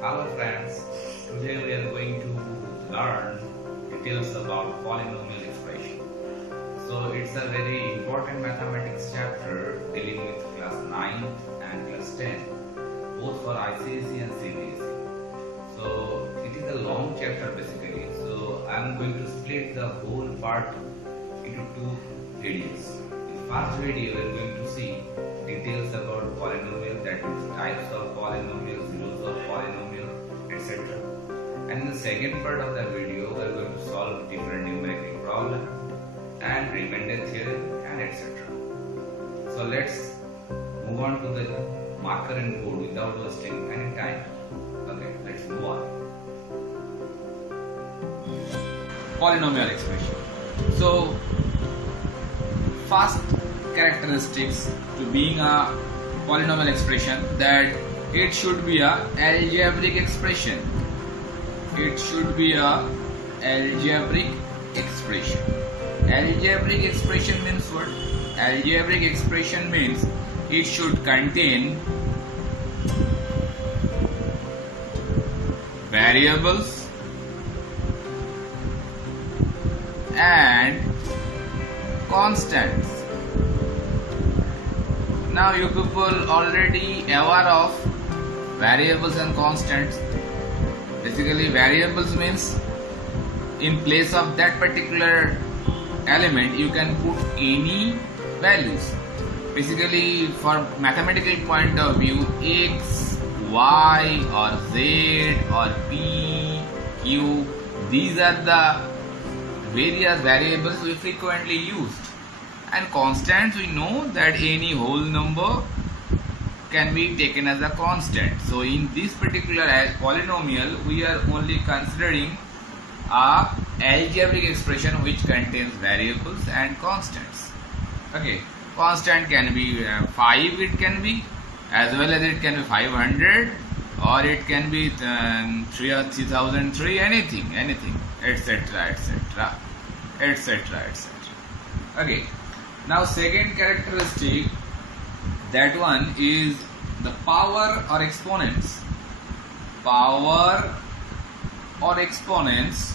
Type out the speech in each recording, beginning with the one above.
Hello friends, today we are going to learn details about polynomial expression. So it's a very important mathematics chapter dealing with class 9 and class 10, both for ICSE and CBSE. So it is a long chapter basically. So I am going to split the whole part into two videos. In first video we are going to see details about polynomial, that is types of polynomials, rules of polynomial, etc. And in the second part of the video we are going to solve different numerical problems and remainder theorem and etc. So let's move on to the marker and board without wasting any time. Okay, let's move on. Polynomial expression. So first characteristics to being a polynomial expression, that it should be a algebraic expression. It should be a algebraic expression. Algebraic expression means what? Algebraic expression means it should contain variables and constants. Now you people already aware of variables and constants. Basically variables means in place of that particular element you can put any values. Basically for mathematical point of view, x, y or z or p, q, these are the various variables we frequently used. And constants, we know that any whole number can be taken as a constant. So in this particular polynomial we are only considering a algebraic expression which contains variables and constants. Okay, constant can be 5, it can be, as well as it can be 500, or it can be 3003, anything, etc, etc, etc, etc. Okay, now second characteristic, that one is the power or exponents. Power or exponents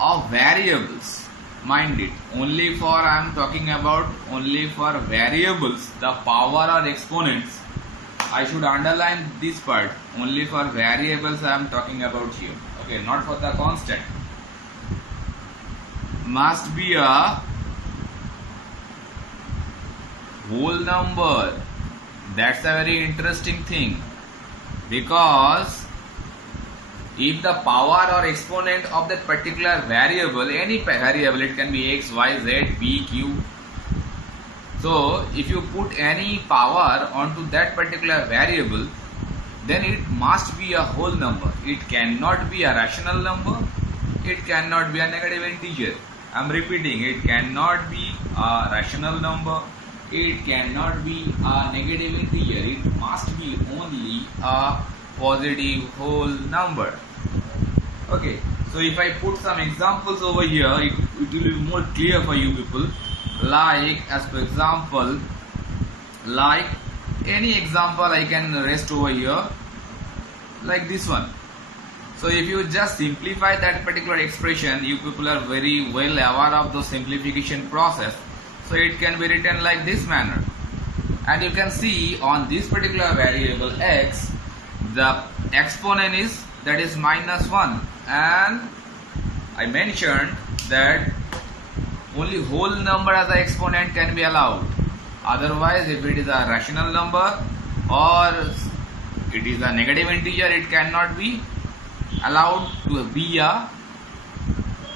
of variables. Mind it, only for I am talking about only for variables, the power or exponents. I should underline this part, only for variables I am talking about here. Okay, not for the constant. Must be a whole number. That's a very interesting thing, because if the power or exponent of that particular variable, any variable, it can be x, y, z, p, q. So if you put any power onto that particular variable, then it must be a whole number. It cannot be a rational number. It cannot be a negative integer. I am repeating, it cannot be a rational number. It cannot be a negative integer. It must be only a positive whole number. Okay, so if I put some examples over here, it will be more clear for you people. Like, as for example, like any example I can rest over here, like this one. So if you just simplify that particular expression, you people are very well aware of the simplification process. So it can be written like this manner. And you can see on this particular variable x, the exponent is, that is -1. And I mentioned that only whole number as an exponent can be allowed. Otherwise, if it is a rational number or it is a negative integer, it cannot be allowed to be a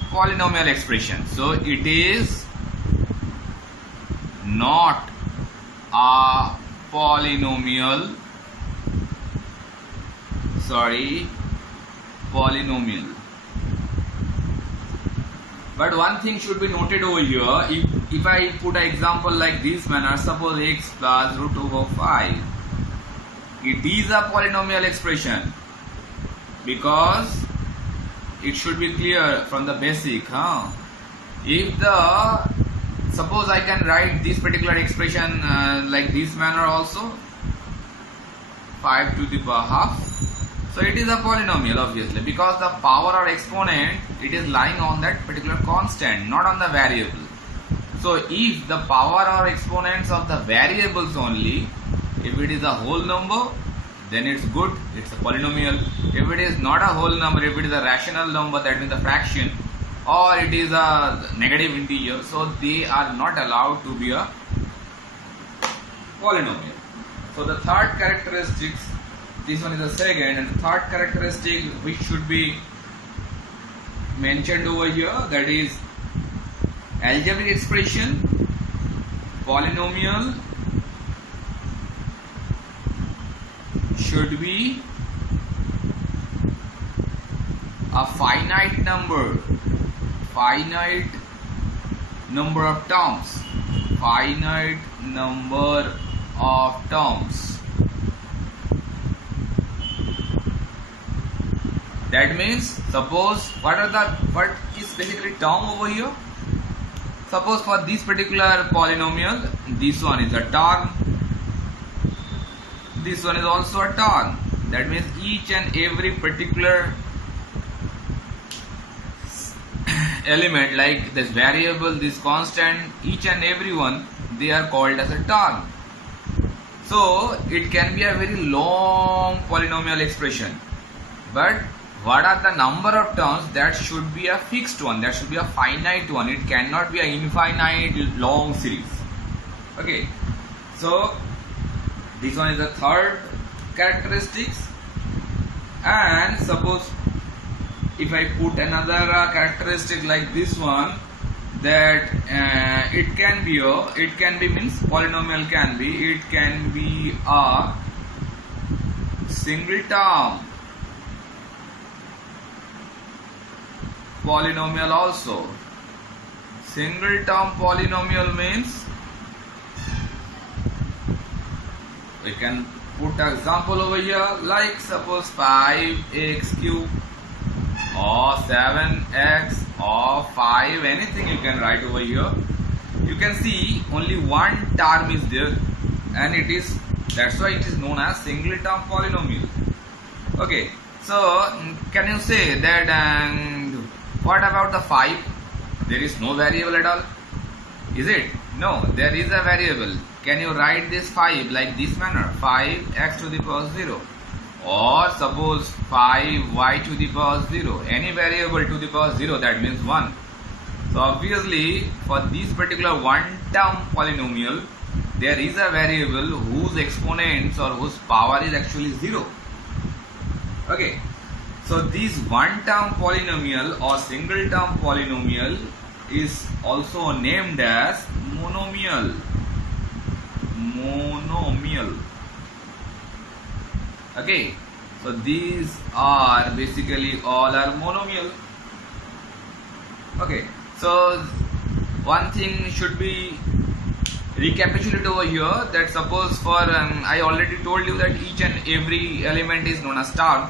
polynomial expression. So it is not a polynomial. But one thing should be noted over here. If I put an example like this manner, suppose x plus root over 5, it is a polynomial expression, because it should be clear from the basic. If the suppose I can write this particular expression like this manner also, 5 to the power half. So it is a polynomial obviously, because the power or exponent, it is lying on that particular constant, not on the variable. So if the power or exponents of the variables only, if it is a whole number, then it's good, it's a polynomial. If it is not a whole number, if it is a rational number, that means a fraction, or it is a negative integer, so they are not allowed to be a polynomial. So the third characteristic, this one is the second, and the third characteristic which should be mentioned over here, that is algebraic expression, polynomial should be a finite number of terms, finite number of terms. That means, suppose what is basically term over here? Suppose for this particular polynomial, this one is a term, this one is also a term. That means each and every particular element, like this variable, this constant, each and every one, they are called as a term. So it can be a very long polynomial expression, but what are the number of terms? That should be a fixed one, that should be a finite one. It cannot be an infinite long series. Okay, so this one is the third characteristics. And suppose if I put another characteristic like this one, that it can be means polynomial can be, it can be a single term polynomial also. Single term polynomial means, we can put an example over here, like suppose 5x cube or 7x or 5, anything you can write over here. You can see only one term is there, and it is, that's why it is known as single term polynomial. Okay, so can you say that what about the 5? There is no variable at all, is it? No, there is a variable. Can you write this 5 like this manner, 5x to the power 0, or suppose 5y to the power 0, any variable to the power 0, that means 1. So obviously for this particular one term polynomial, there is a variable whose exponents or whose power is actually 0. Okay, so this one term polynomial or single term polynomial is also named as monomial. Okay, so these are basically all are monomial. Okay, so one thing should be recapitulate over here, that suppose for I already told you that each and every element is known as term,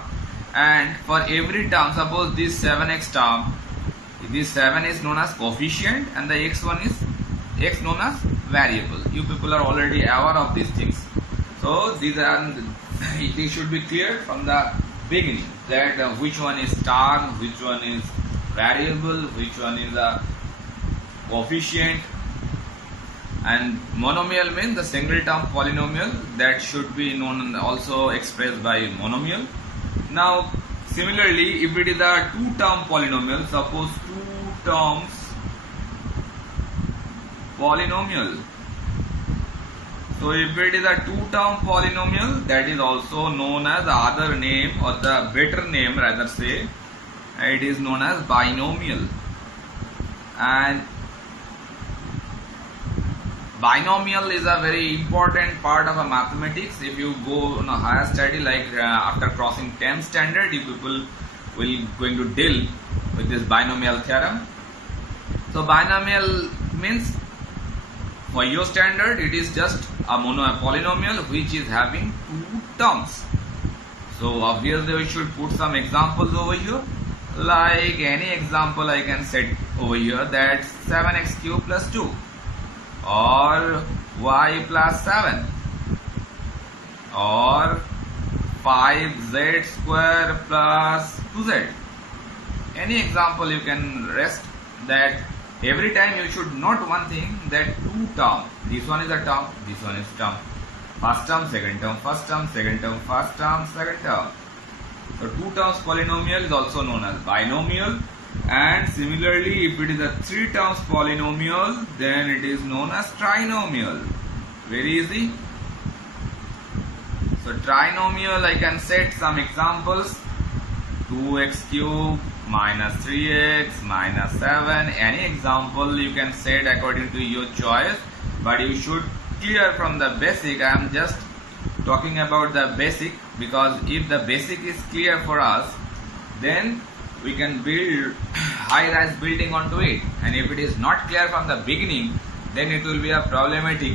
and for every term, suppose this 7x term, this 7 is known as coefficient and the x1 is x known as variable. You people are already aware of these things, so these are they should be clear from the beginning, that which one is term, which one is variable, which one is a coefficient. And monomial means the single term polynomial, that should be known also expressed by monomial. Now similarly, if it is a two term polynomial, suppose two terms polynomial, so if it is a two term polynomial, that is also known as the other name, or the better name rather say, it is known as binomial. And binomial is a very important part of a mathematics. If you go on a higher study, like after crossing 10th standard, you people will going to deal with this binomial theorem. So binomial means, for your standard, it is just a polynomial which is having two terms. So obviously we should put some examples over here, like any example I can set over here, that 7x cube plus 2. or y plus 7 or 5z square plus 2z. Any example you can rest that every time you should note one thing, that two term, this one is a term, this one is term, first term, second term, first term, second term, first term, second term. So two terms polynomial is also known as binomial, and similarly if it is a three terms polynomial, then it is known as trinomial. Very easy. So trinomial, I can set some examples: 2x cube minus 3x minus 7. Any example you can set according to your choice, but you should clear from the basic. I am just talking about the basic, because if the basic is clear for us, then we can build high-rise building onto it, and if it is not clear from the beginning, then it will be a problematic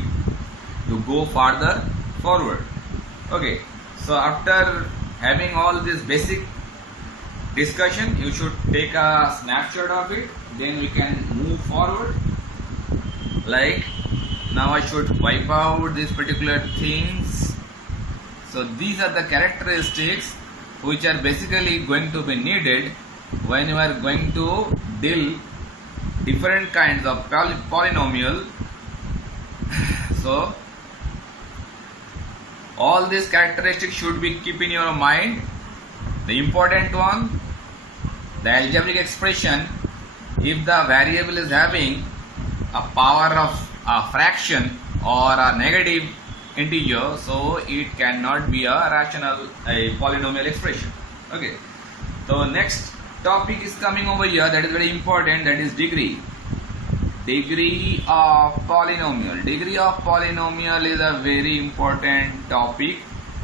to go further forward. Okay, so after having all this basic discussion, you should take a snapshot of it, then we can move forward. Like now I should wipe out these particular things. So these are the characteristics which are basically going to be needed when you are going to deal different kinds of polynomial. So all these characteristics should be keep in your mind. The important one, the algebraic expression, if the variable is having a power of a fraction or a negative integer, so it cannot be a rational, a polynomial expression. Okay, so next topic is coming over here, that is very important, that is degree. Degree of polynomial. Degree of polynomial is a very important topic,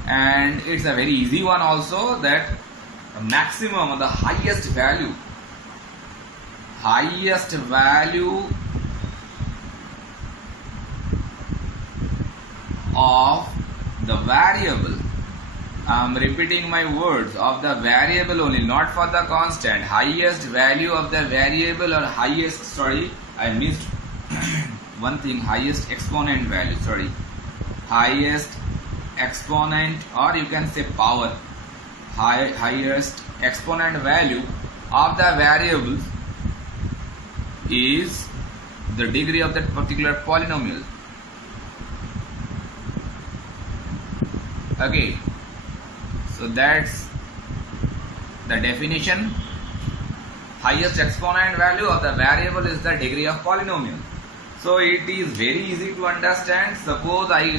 and it's a very easy one also, that the maximum or the highest value of the variable, I am repeating my words, of the variable only, not for the constant. Highest value of the variable, or highest, sorry, I missed one thing, highest exponent value, sorry, highest exponent, or you can say power, highest exponent value of the variable is the degree of that particular polynomial. Okay, so that's the definition. Highest exponent value of the variable is the degree of polynomial. So it is very easy to understand. Suppose I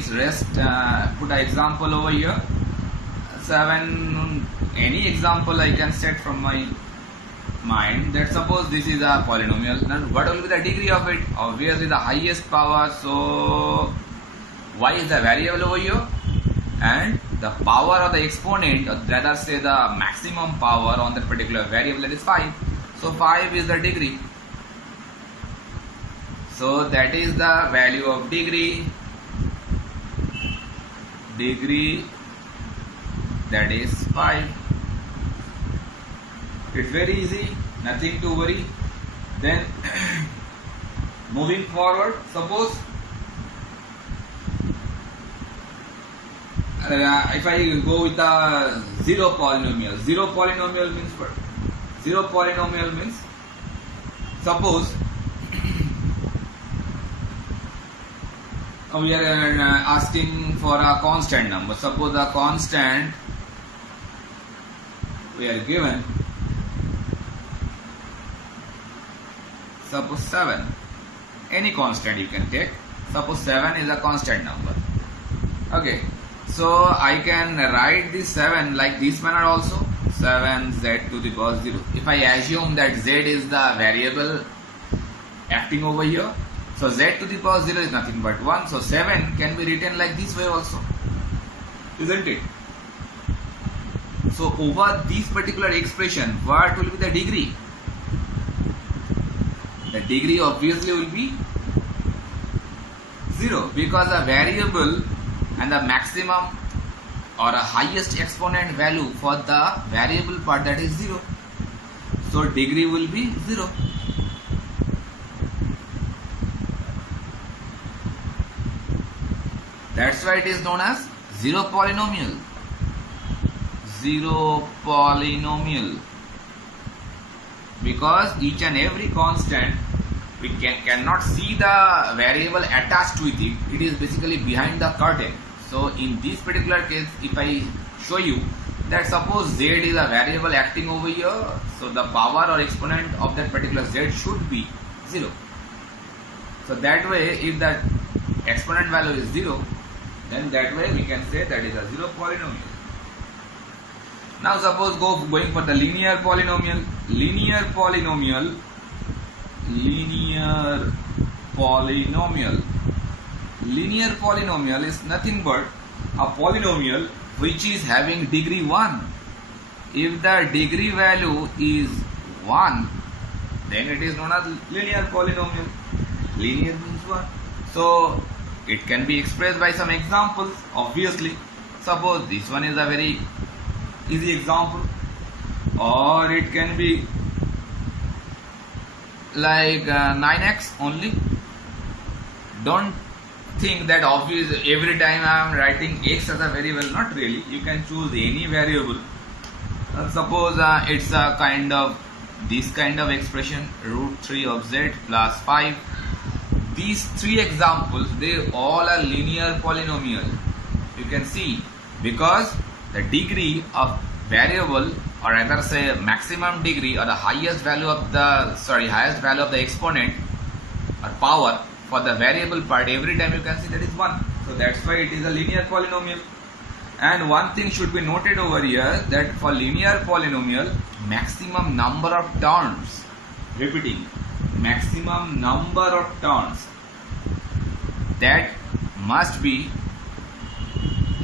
put an example over here, 7, any example I can set from my mind, that suppose this is a polynomial. Now what will be the degree of it? Obviously the highest power, so y is the variable over here, and the power of the exponent, or rather say the maximum power on that particular variable, that is 5. So 5 is the degree. So that is the value of degree. Degree, that is 5. It's very easy, nothing to worry. Then moving forward, suppose if I go with a zero polynomial. Zero polynomial means what? Zero polynomial means, suppose we are asking for a constant number. Suppose a constant we are given, suppose 7. Any constant you can take. Suppose 7 is a constant number. Okay, so I can write this 7 like this manner also, 7z to the power 0. If I assume that z is the variable acting over here, so z to the power 0 is nothing but 1. So 7 can be written like this way also, isn't it? So over this particular expression, what will be the degree? The degree obviously will be 0, because the variable and the maximum or a highest exponent value for the variable part, that is 0. So degree will be 0. That's why it is known as zero polynomial. Zero polynomial. Because each and every constant we cannot see the variable attached with it. It is basically behind the curtain. So in this particular case, if I show you that suppose z is a variable acting over here, so the power or exponent of that particular z should be 0. So that way, if that exponent value is 0, then that way we can say that is a zero polynomial. Now suppose going for the linear polynomial. Linear polynomial is nothing but a polynomial which is having degree 1. If the degree value is 1, then it is known as linear polynomial. Linear means 1. So it can be expressed by some examples. Obviously, suppose this one is a very easy example, or it can be like 9x only. Don't think that obvious every time I am writing x as a variable. Not really. You can choose any variable. Suppose it's a kind of this kind of expression, root 3 of z plus 5. These three examples, they all are linear polynomial. You can see, because the degree of variable, or rather say maximum degree, or the highest value of the exponent or power for the variable part, every time you can see that is 1. So that's why it is a linear polynomial. And one thing should be noted over here, that for linear polynomial, maximum number of terms, repeating, maximum number of terms, that must be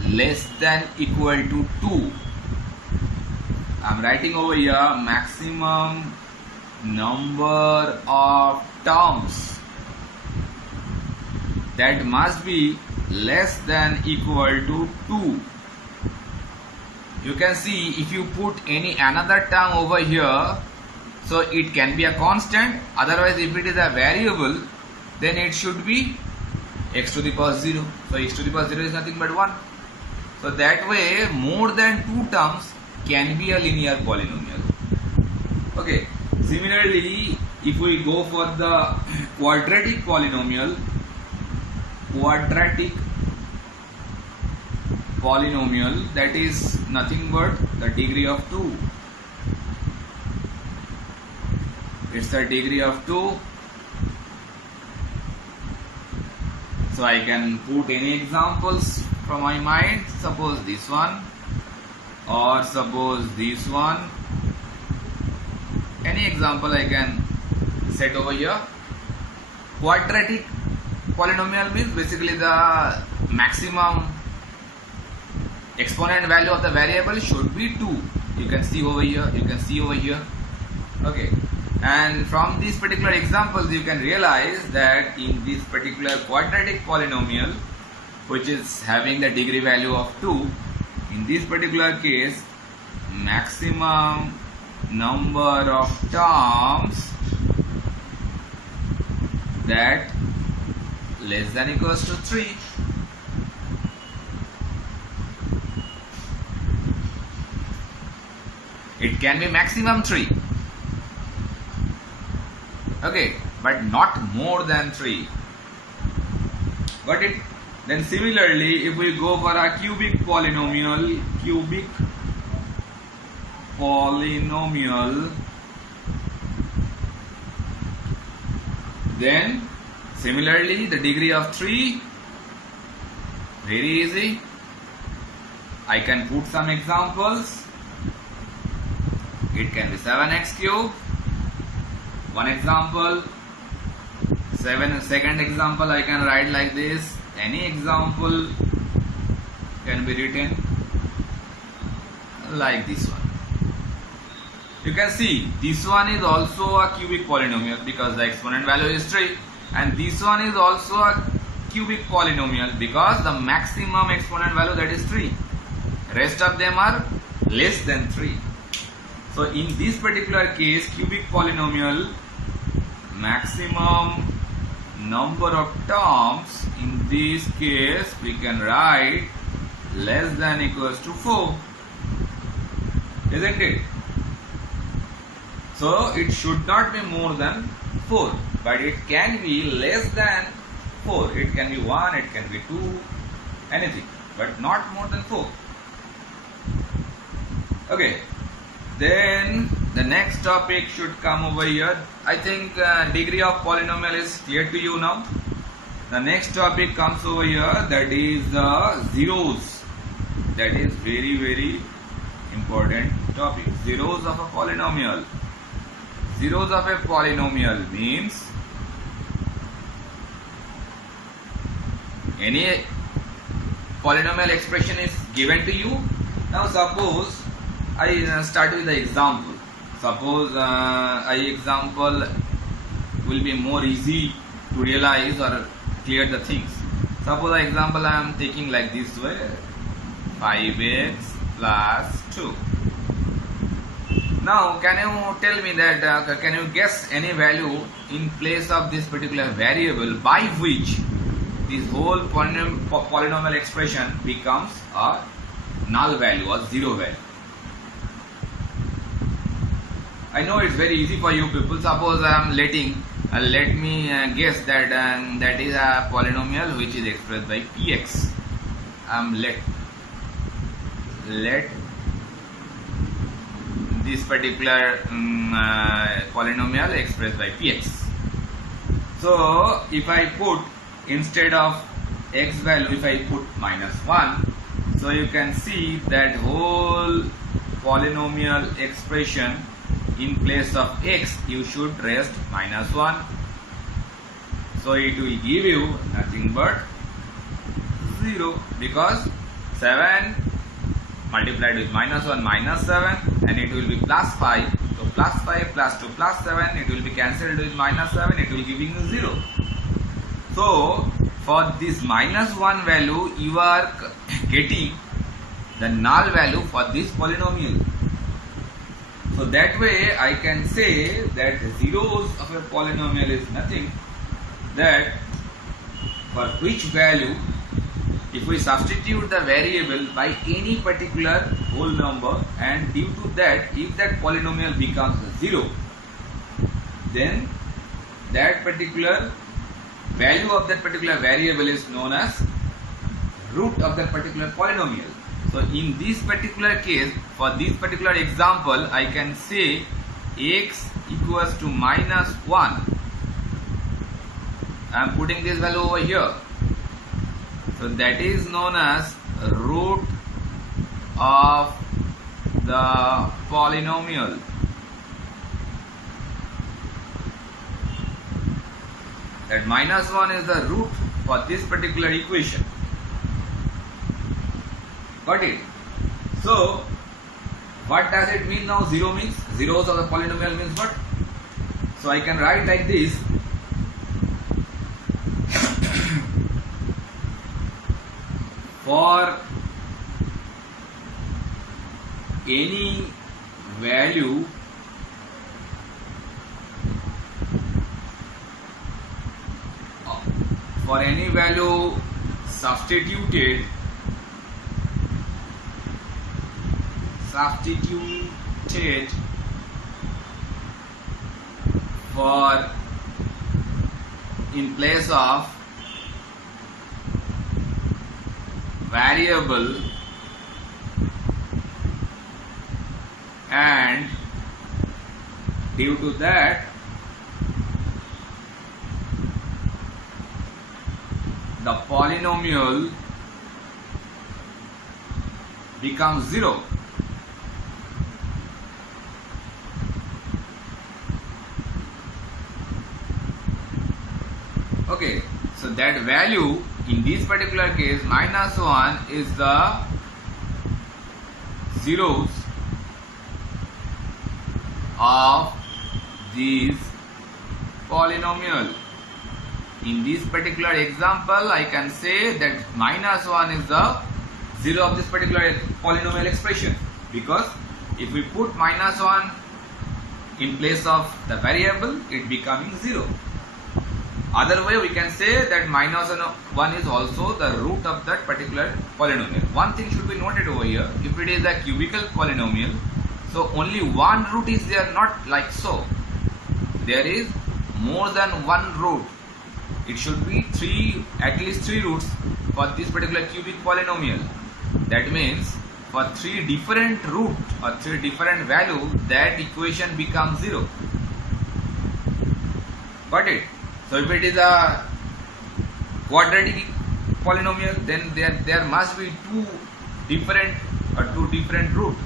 less than equal to 2. I am writing over here maximum number of terms that must be less than equal to 2. You can see, if you put any another term over here, so it can be a constant. Otherwise, if it is a variable, then it should be x to the power 0. So x to the power 0 is nothing but 1. So that way, more than 2 terms can be a linear polynomial. Okay. Similarly, if we go for the quadratic polynomial, that is nothing but the degree of 2. It's the degree of 2. So I can put any examples from my mind. Suppose this one, or suppose this one. Any example I can set over here. Quadratic polynomial means basically the maximum exponent value of the variable should be 2. You can see over here. Okay. And from these particular examples, you can realize that in this particular quadratic polynomial, which is having the degree value of 2, in this particular case, maximum number of terms that less than equals to 3. It can be maximum 3. Okay, but not more than 3. Got it? Then similarly, if we go for a cubic polynomial, then similarly the degree of 3, very easy. I can put some examples. It can be 7x cube. One example. Second example I can write like this. Any example can be written like this one. You can see this one is also a cubic polynomial because the exponent value is 3, and this one is also a cubic polynomial because the maximum exponent value, that is 3. Rest of them are less than 3. So in this particular case, cubic polynomial, maximum number of terms, in this case we can write less than equals to 4, isn't it? So it should not be more than 4, but it can be less than 4. It can be 1, it can be 2, anything, but not more than 4. Okay, then the next topic should come over here. I think degree of polynomial is clear to you now. The next topic comes over here, that is zeros. That is very, very important topic. Zeros of a polynomial. Zeros of a polynomial means any polynomial expression is given to you. Now suppose I start with the example. Suppose example will be more easy to realize or clear the things. Suppose the example I am taking like this way, 5x plus 2. Now can you tell me that, can you guess any value in place of this particular variable by which this whole polynomial expression becomes a null value or zero value? I know it's very easy for you people. Suppose I am let me guess that that is a polynomial which is expressed by px. Let this particular polynomial expressed by px. So if I put, instead of x value, if I put -1, so you can see that whole polynomial expression, in place of x you should rest -1. So it will give you nothing but 0, because 7 multiplied with -1 -7, and it will be +5. So +5 +2 +7, it will be cancelled with -7, it will give you 0. So for this -1 value you are getting the null value for this polynomial. So that way I can say that the zeros of a polynomial is nothing that for which value, if we substitute the variable by any particular whole number, and due to that, if that polynomial becomes 0, then that particular value of that particular variable is known as root of that particular polynomial. So in this particular case, for this particular example, I can say x equals to -1. I am putting this value over here. So that is known as root of the polynomial. That -1 is the root for this particular equation. Got it? So what does it mean now? 0 means, zeros of the polynomial means what? So I can write like this. For any value substituted for in place of variable and due to that the polynomial becomes 0. Okay, so that value in this particular case, -1 is the zeros of this polynomial. In this particular example, I can say that -1 is the zero of this particular polynomial expression, because if we put -1 in place of the variable, it becoming 0. Other way we can say that minus 1 is also the root of that particular polynomial. One thing should be noted over here, if it is a cubical polynomial, so only one root is there, not like so. There is more than one root. It should be at least three roots for this particular cubic polynomial. That means for three different root or three different value, that equation becomes 0. Got it? So if it is a quadratic polynomial, then there must be two different root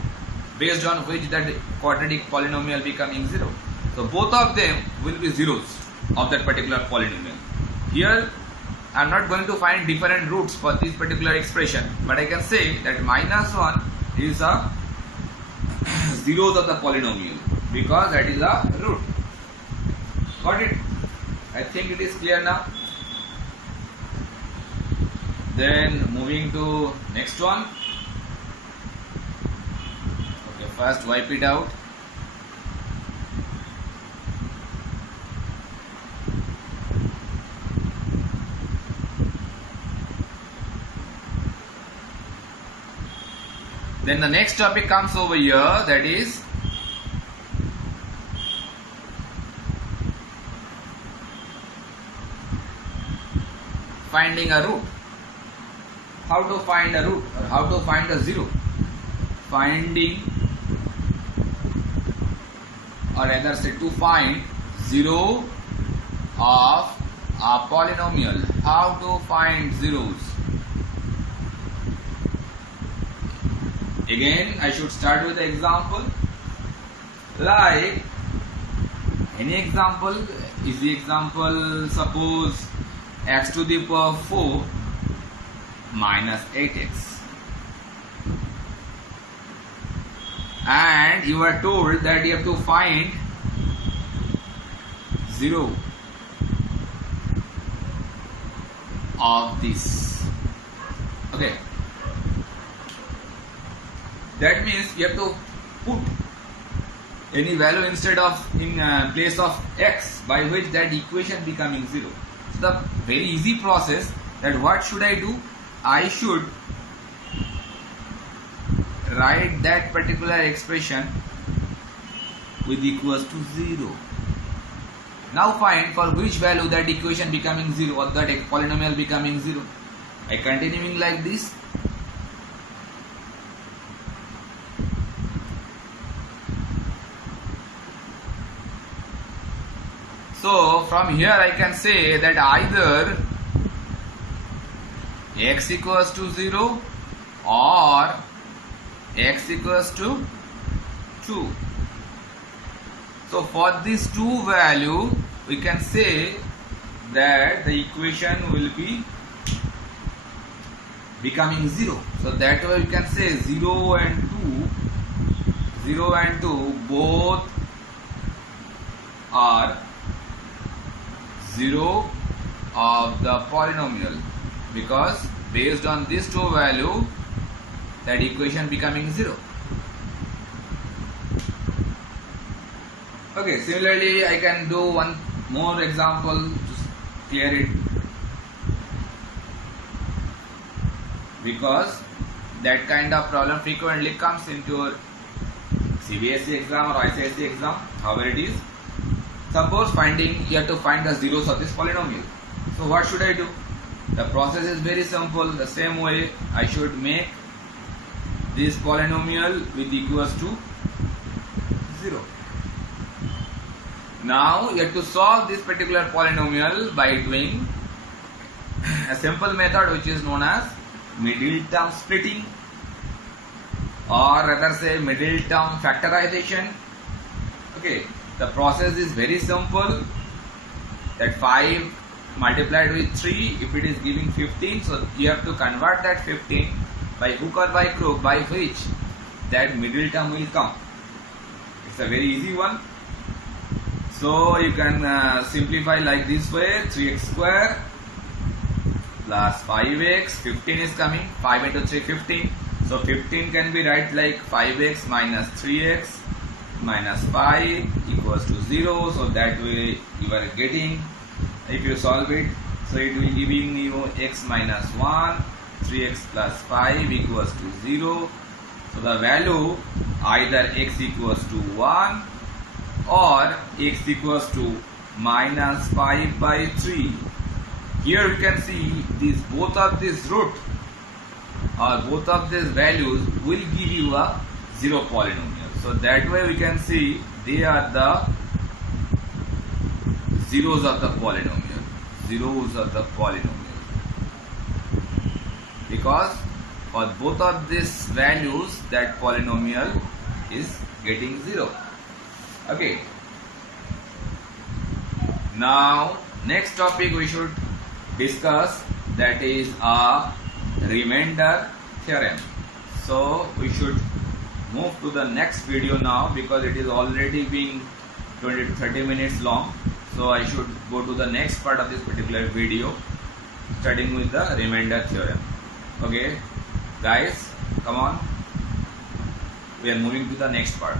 based on which that quadratic polynomial becoming 0. So both of them will be zeros of that particular polynomial. Here I am not going to find different roots for this particular expression, but I can say that minus 1 is a zeros of the polynomial because that is a root. Got it? I think it is clear now. Then moving to next one. Okay, first wipe it out. Then the next topic comes over here, that is finding a root. How to find a root or how to find a zero? Finding, or rather say to find zero of a polynomial. How to find zeros? Again, I should start with the example. Like any example, is the example, suppose x to the power 4 minus 8x, and you are told that you have to find 0 of this. Okay, that means you have to put any value in place of x, by which that equation becoming 0. So the very easy process, that what should I do? I should write that particular expression with equals to 0. Now find for which value that equation becoming 0 or that polynomial becoming 0. I continuing like this. So from here I can say that either x equals to 0 or x equals to 2. So for these two value, we can say that the equation will be becoming 0. So that way we can say 0 and 2 both are 0 of the polynomial, because based on these two value, that equation becoming 0. Okay, similarly I can do one more example to clear it, because that kind of problem frequently comes into your CBSE exam or ICSE exam, however it is. Suppose you have to find the zeros of this polynomial. So what should I do? The process is very simple. The same way I should make this polynomial with equals to 0. Now you have to solve this particular polynomial by doing a simple method which is known as middle term splitting, or rather say middle term factorization. Okay, the process is very simple. That 5 multiplied with 3, if it is giving 15, so you have to convert that 15 by hook or by crook, by which that middle term will come. It's a very easy one. So you can simplify like this way: 3x square plus 5x, 15 is coming, 5 into 3, 15. So 15 can be write like 5x minus 3x minus 5 equals to 0. So that way you are getting if you solve it, so it will giving you x minus 1, 3x plus 5 equals to 0. So the value either x equals to 1 or x equals to minus 5 by 3. Here you can see these both of these root or both of these values will give you a 0 polynomial. So that way we can see they are the zeros of the polynomial. Zeros of the polynomial. Because for both of these values that polynomial is getting 0. Okay. Now next topic we should discuss, that is a remainder theorem. So we should move to the next video now because it is already being 20 to 30 minutes long. So I should go to the next part of this particular video, starting with the remainder theorem. Okay guys, come on, we are moving to the next part.